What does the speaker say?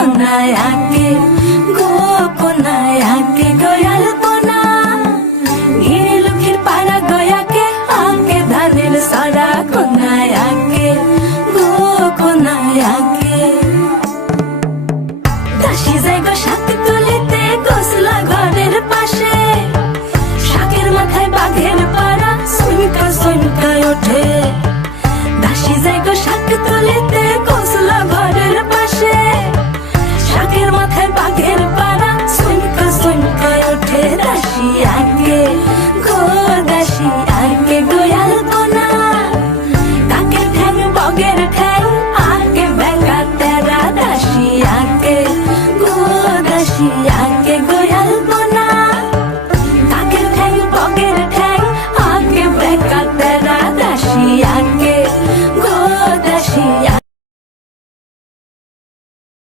আগে গোপনায় আগে গয়াল পোনা নিরে লক্ষ্মীর পাড়া গয়াকে আগে ধানের সারা কোনায় আগে গোপনায় আগে দাসী জায়গা শাক তুলিতে গোসলা ঘরের পাশে শাকের মাথায় বাঘের পাড়া সুনকা সুনকা ওঠে দাসী জায়গা শাক তুলিতে গোসলা ঘরের পাশে শাকের মাথায় বাঘের পাড়া সুনকা সুনকা ওঠে দাসী আগে গো দাসী আগে গোয়াল পোনা কাকের ঠ্যাং বগের ঠ্যাং আগে বেঙ্গা তেরা দাসী আগে গো দাসী